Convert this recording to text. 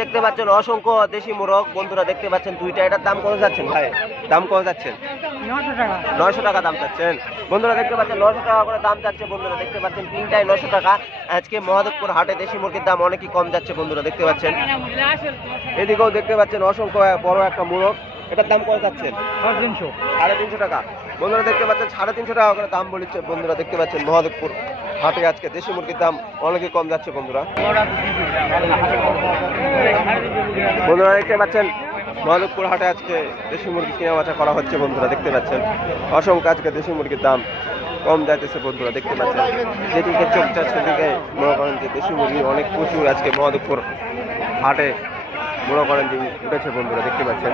দেখতে পাচ্ছেন অসংখ্য দেশি মোরগ বন্ধুরা দেখতে পাচ্ছেন দুইটা। এটার দাম কত যাচ্ছেন ভাই? দাম কত যাচ্ছেন? 900 টাকা দাম চাচ্ছেন বন্ধুরা দেখতে পাচ্ছেন। 900 টাকা করে দাম যাচ্ছে বন্ধুরা দেখতে পাচ্ছেন। তিনটায় 900 টাকা। আজকে মহাদেবপুর হাটে দেশি মুরগির দাম অনেকই কম যাচ্ছে বন্ধুরা দেখতে পাচ্ছেন। এদিকেও দেখতে পাচ্ছেন অসংখ্য বড় একটা মোরগ। এটার দাম কত যাচ্ছেন? 350 টাকা বন্ধুরা দেখতে পাচ্ছেন। 350 টাকা করে দাম বলেছে বন্ধুরা দেখতে পাচ্ছেন। মহাদেবপুর হাটে আজকে দেশি মুরগির দাম অনেকই কম যাচ্ছে বন্ধুরা। বন্ধুরা দেখতে পাচ্ছেন মহাদেবপুর হাটে আজকে দেশি মুরগি কেনা বেচা করা হচ্ছে বন্ধুরা দেখতে পাচ্ছেন। অসংখ্য আজকে দেশি মুরগির দাম কম যাইতেছে বন্ধুরা দেখতে পাচ্ছেন। যেদিকে চোখ যাচ্ছে সেদিকে মনে করেন যে দেশি মুরগি অনেক প্রচুর আজকে মহাদেবপুর হাটে মনে করেন যে উঠেছে বন্ধুরা দেখতে পাচ্ছেন।